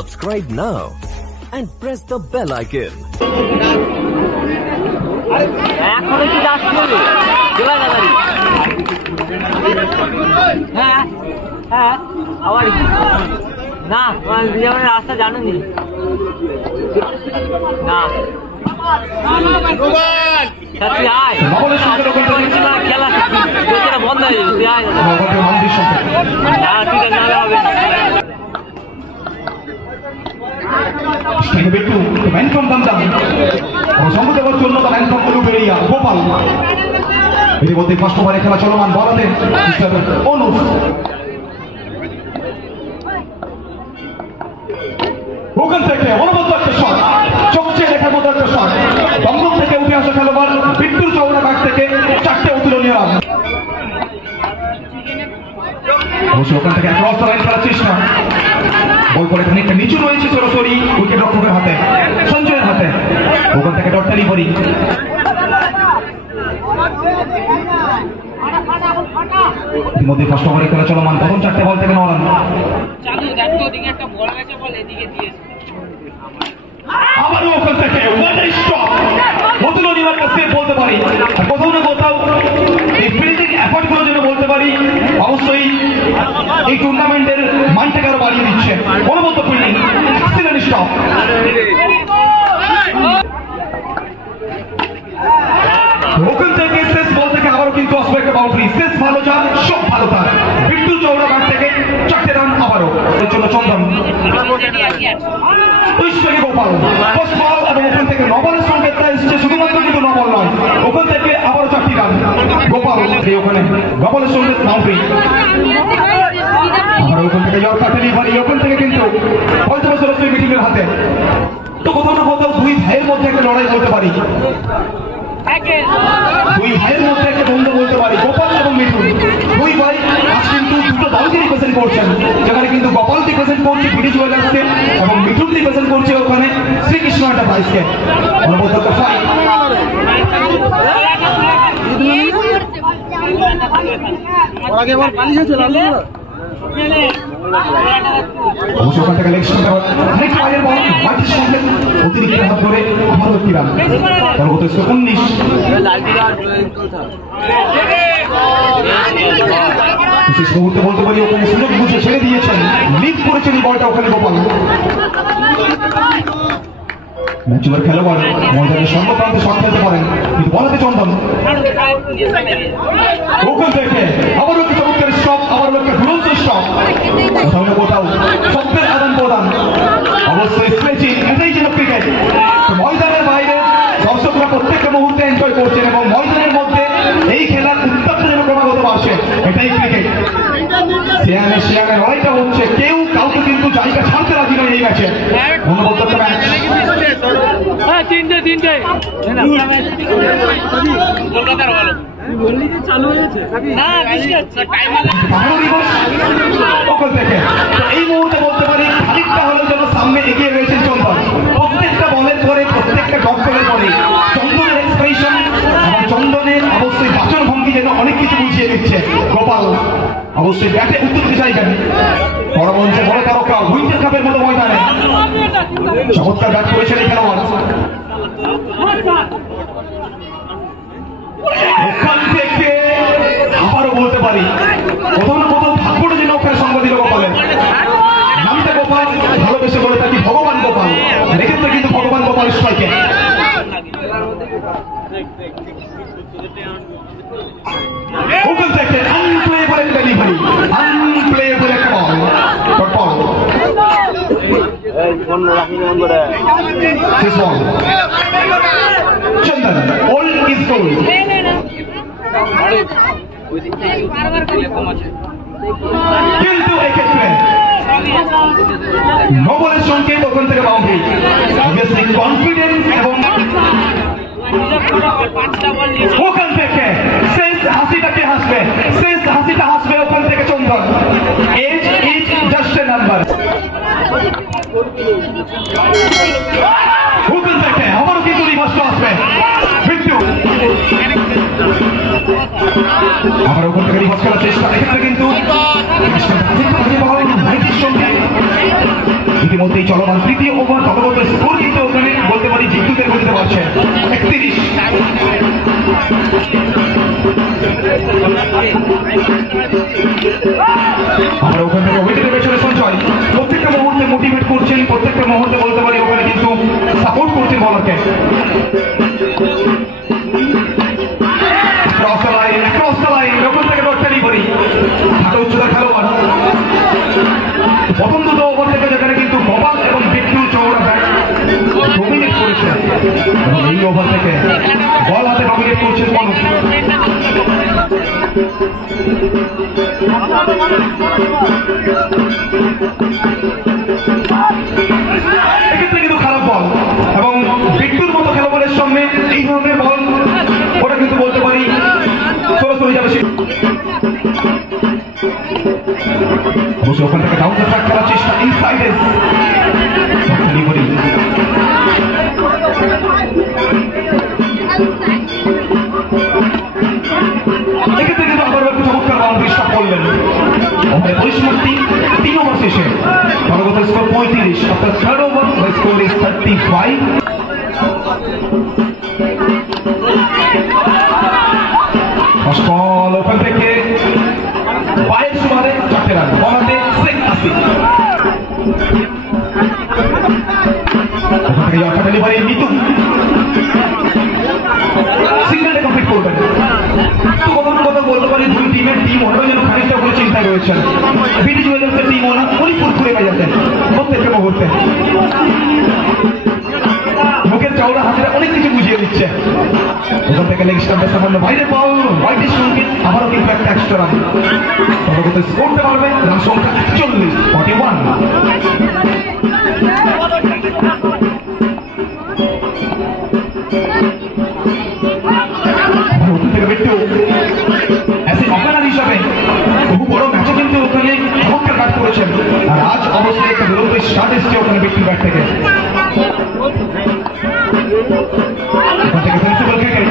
Subscribe now and press the bell icon. না রাস্তা জানুনি না খেলা বন্ধ হয়ে যাবে গোপাল ইতিমধ্যে ফার্স্ট ওভারে খেলা চলমান বলাতে অনুপ ওখান থেকে অনবদ্য একটা শট, চোখে রেখার মতো একটা শট, দমদম থেকে উঠে আসা খেলোয়াড় বিট্টুর চৌড়া ঘাট থেকে চারটে উত্তোলনীয় রান। অবশ্য ওখান থেকে ক্রস দ্য লাইন করার চেষ্টা, বল করে খানিকটা নিচু রয়েছে সরাসরি উইকেট রক্ষকের হাতে, সঞ্জয়ের হাতে। ওখান থেকে ডট ডেলিভারি, ইতিমধ্যে ফার্স্ট ওভারে খেলা চলমান, প্রথম চারটে বল থেকে 9 রান। আবারও ওখান থেকে বলতে পারি কোথাও না কোথাও এই ফিল্ডিং এফোর্ট গুলোর জন্য বলতে পারি অবশ্যই এই টুর্নামেন্টের মানটাকে আরো বাড়িয়ে দিচ্ছে। অনবদ্য ফিল্ডিং, এক্সিলেন্ট স্টপ। ওখান থেকে শেষ বল থেকে আবারও কিন্তু আসবে একটা বাউন্ডারি। শেষ ভালো যান, সব ভালো তার। বিট্টু চৌড়া ঘাট থেকে 4টে রান আবারও। এর জন্য চন্দন গোপাল ফার্স্ট বল, এবং ওখান থেকে নবলের সঙ্গে এসেছে, শুধুমাত্র কিন্তু নবল নয়, ওখান থেকে আবারও 4টি রান গোপাল। ওখানে নবলের সঙ্গে বাউন্ডারি, আবার ওখান থেকে ইয়র্কার ডেলিভারি। ওখান থেকে কিন্তু পঞ্চম সদস্য মিটিংয়ের হাতে। তো কোথাও না কোথাও দুই ভাইয়ের মধ্যে একটা লড়াই বলতে পারি, দুই ভাইয়ের মধ্যে একটা দ্বন্দ্ব বলতে পারি, গোপাল এবং মিঠুন। দুই ভাই আজ কিন্তু দুটো দলকে রিপ্রেজেন্ট করছেন, যেখানে কিন্তু গোপাল রিপ্রেজেন্ট করছে ব্রিটিশ ওয়েলার্সকে এবং মিঠুন রিপ্রেজেন্ট করছে ওখানে শ্রীকৃষ্ণ এন্টারপ্রাইজকে। অবশ্য ওখান থেকে অতিরিক্ত হাত ধরে আবারও একটি রান। পরবর্তী 19। বিশেষ মুহূর্তে বলতে পারি ওখানে সুযোগ বুঝে ছেড়ে দিয়েছেন, লিড করেছেন এই বলটা ওখানে গোপাল। ম্যাচুয়ার খেলোয়াড় ময়দানের সর্বপ্রান্তে শট খেলতে পারেন, কিন্তু বলাতে চন্দন। ওখান থেকে আবারও একটি চমৎকার স্টপ, আবারও একটা দুরন্ত স্টপ। কোথাও না কোথাও শব্দের আদান প্রদান, অবশ্যই স্ট্রেচিং, এটাই যেন ক্রিকেট। ময়দানের বাইরে দর্শকরা প্রত্যেকটা মুহূর্তে এনজয় করছেন এবং ময়দানের মধ্যে এই খেলার উত্তাপটা যেন ক্রমাগত বাড়ছে, এটাই ক্রিকেট। শিয়ানে লড়াইটা হচ্ছে, কেউ কাউকে কিন্তু জায়গা ছাড়তে রাজি নয় এই ম্যাচে। অনবদ্য একটা ম্যাচ। তিনটে কলকাতার ভালো এই মুহূর্তে বলতে পারি খানিকটা হলো যেন সামনে এগিয়ে রয়েছেন চন্দন। প্রত্যেকটা বলের পরে, প্রত্যেকটা ডট বলের পরে চন্দনের এক্সপ্রেশন এবং চন্দনের অবশ্যই বাচন ভঙ্গি যেন অনেক কিছু বুঝিয়ে দিচ্ছে। গোপাল অবশ্যই ব্যাটে উত্তর দিতে চাইবেন, বড় মঞ্চে বড় তারকা, উইন্টার কাপের মতো ময়দানে চমৎকার ব্যাট করেছেন এই খেলোয়াড়। ওখান থেকে আবারও বলতে পারি কোথাও না কোথাও ভাগ্যটা যেন ওখানে সঙ্গ দিল গোপালের। নামটা গোপাল, ভালোবেসে বলে থাকি ভগবান গোপাল, এক্ষেত্রে কিন্তু ভগবান গোপাল স্ট্রাইকে। ওখান থেকে আনপ্লেয়েবল ডেলিভারি, আনপ্লেয়েবল একটা বল। চন্দন অল ইজ গোল্ড। কিন্তু এক্ষেত্রে নবলের সংকেত, ওখান থেকে বাউন্ডারি। কনফিডেন্স এবং ওখান থেকে শেষ হাসিটাকে হাসবে, শেষ হাসিটা হাসবে ওখান থেকে Chandan. Age is just a number. ওখান থেকে আবারও কিন্তু রিভার্স আসবে বিট্টু, আবার ওখান থেকে রিভার্স করার চেষ্টা। এক্ষেত্রে কিন্তু সঙ্গে ইতিমধ্যেই চলমান তৃতীয় ওভার দলগত স্কোর কিন্তু ওখানে বলতে পারি বিদ্যুতের গতিতে পারছেন 31। আমরা ওখান থেকে উইকেটের পেছনে সঞ্চয় প্রত্যেকটা মুহূর্তে মোটিভেট করছেন, প্রত্যেকটা মুহূর্তে বলতে পারি ওখানে কিন্তু সাপোর্ট করছেন বলারকে। ক্রস দ্য লাইন ওখান থেকে ডট ডেলিভারি, ভালো উচ্চতার খেলোয়াড়। প্রথম দুটো ওভার থেকে যেখানে কিন্তু গোপাল এবং বিট্টুর চৌড়া ব্যাট ডমিনেট করেছে এবং এই ওভার থেকে বল হাতে ডমিনেট করছেন মানুষ। এক্ষেত্রে কিন্তু খারাপ বল এবং বিট্টুর মতো খেলোয়াড়ের সামনে এই ধরনের বল ওটা কিন্তু বলতে পারি সরাসরি যাবে। অবশ্যই ওখান থেকে ডাউন দ্য ট্র্যাক খেলার চেষ্টা ইনসাইড এজ ডেলিভারি। এক্ষেত্রে কিন্তু আবার একটু চমৎকার বাউন্ডারি স্টপ করলেন। ওভারের পরিসমাপ্তি 3 ওভার শেষে দলগত score 35। After third over the score is 35। First ball ওখান থেকে পায়ের সুমারে 4 রান, বলাতে শেখ আসিফ। ওখান থেকে ইয়র্কার ডেলিভারি মিতু সিঙ্গেলটা কমপ্লিট করবেন। তো কোনো কথা বলতে পারি দুই টিমের টিম ওরাও যেন খানিকটা করে চিন্তায় রয়েছেন। বিডি জুয়েলার্সের টিম ওরা মণিপুর ঘুরে বেড়াতেন প্রত্যেকটা মুহূর্তে। মুখের চওড়া হাতে অনেক কিছু বুঝিয়ে দিচ্ছে। ওখান থেকে লেগ স্টাম্পে সামান্য বাইরে বল হোয়াইটের সঙ্গে আবারও কিন্তু একটা এক্সট্রা রান। দলগত স্কোরটা পারবে রান সংখ্যা 41 41। ওখান থেকে বিট্টু অ্যাজ এ ওপেনার হিসাবে বহু বড় ম্যাচে কিন্তু ওখানে চমৎকার ব্যাট করেছেন। আর আজ অবশ্যই একটা দুরন্ত স্টার্ট এসছে ওখানে বিট্টুর ব্যাট থেকে। ওখান থেকে সেন্সিবল ক্রিকেট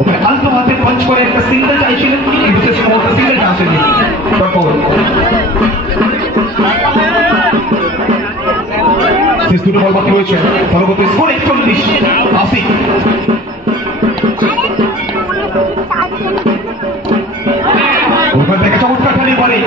ওখানে আলতো হাতে পাঞ্চ করে একটা সিঙ্গেল চাইছিলেন, কিন্তু শেষ মুহূর্তে সিঙ্গেলটা আসেনি। শেষ দুটো বল বাকি রয়েছে, দলগত স্কোর 41 80। ওখান থেকে চমৎকার খেলি পারে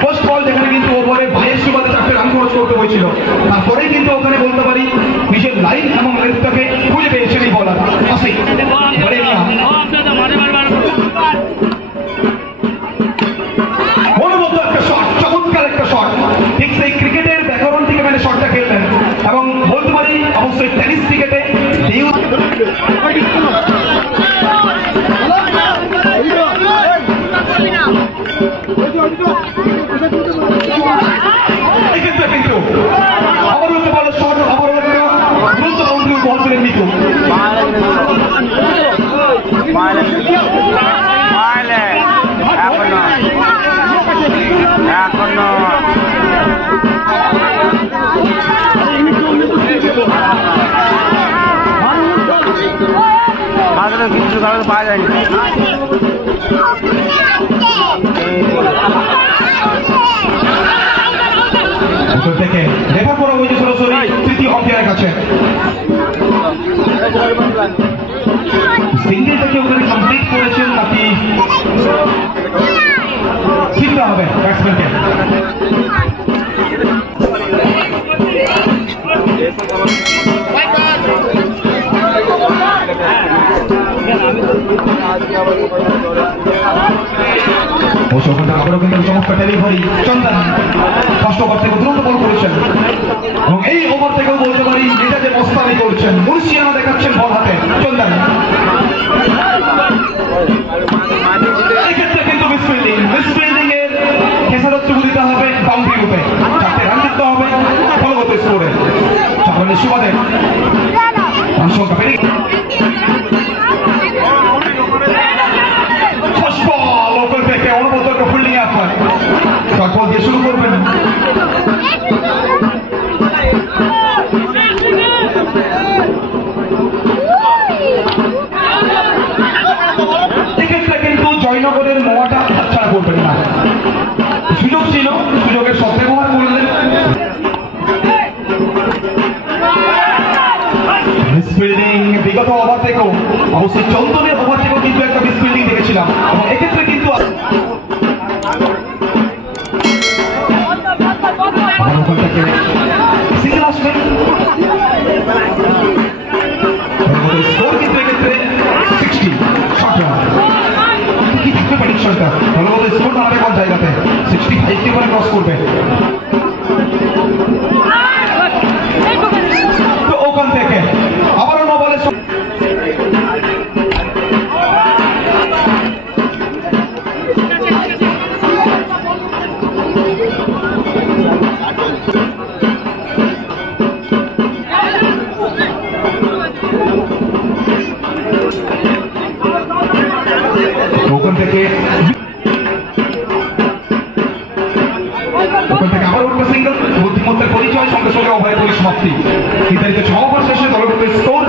ফার্স্ট বল যেখানে কিন্তু ওভারে ভাইয়ের সুবাদে 4টে রান খরচ করতে হয়েছিল, তারপরেই কিন্তু ওখানে বলতে পারি নিজের লাইন এবং লেন্থটাকে খুঁজে পেয়েছেন এই বলার আসিফ। মনোমত একটা শট, চমৎকার একটা শট, ঠিক সেই ক্রিকেটের ব্যাকরণ থেকে মানে শটটা খেললেন এবং বলতে পারি অবশ্যই টেনিস ক্রিকেটে এক্ষেত্রে কিন্তু আবারও একটা ভালো শট, আবারও একটা দ্রুত বাউন্ডারি বল করে নিত। কিছু কারণে পাওয়া যায়নি। থেকে দেখা করা হয়েছে সরাসরি তৃতীয় অম্পায়ারের কাছে। সিঙ্গেলটাকে ওখানে কমপ্লিট করেছেন নাকি শিখতে হবে ব্যাটসম্যানকে। আবারও কিন্তু চমৎকার ডেলিভারি চন্দন ফার্স্ট ওভার থেকে দ্রুত বল করেছেন এবং এই ওভার থেকেও বলতে পারি এটা যে মস্তানি করছেন মুর্শিয়ানা দেখাচ্ছেন বল হাতে চন্দন। এক্ষেত্রে কিন্তু মিসফিল্ডিং এর খেসারত দিতে হবে বাউন্ডারি রূপে, 4টে রান দিতে হবে দলগত স্কোরে। 4 রানের সুবাদে রান সংখ্যা বেড়ে ফিল্ডিং আপনার বল দিয়ে শুরু করবেন। এক্ষেত্রে কিন্তু জয়নগরের মোয়াটা হাতছাড়া করবেন না, সুযোগ ছিল, সুযোগের সদ্ব্যবহার করলেন। মিসফিল্ডিং বিগত ওভার থেকেও অবশ্যই চন্দনের ওভার থেকেও কিন্তু একটা মিসফিল্ডিং দেখেছিলাম এবং এক্ষেত্রে কিন্তু সিঙ্গেল আসবেন স্কোর কিন্তু এক্ষেত্রে 60 শর্ট রান কি থাকবে প্রেডিকশনটা ভালো মতো স্কোর দাঁড়াবে কোন জায়গাতে 65 কে করে ক্রস করবে তো ওখান থেকে আবারও নো বলে ওখান থেকে আবার উঠবে সিঙ্গেল বুদ্ধিমত্তার পরিচয় সঙ্গে সঙ্গে ওভারের পরিসমাপ্তি নির্ধারিত 6 ওভার শেষে দলগত স্কোর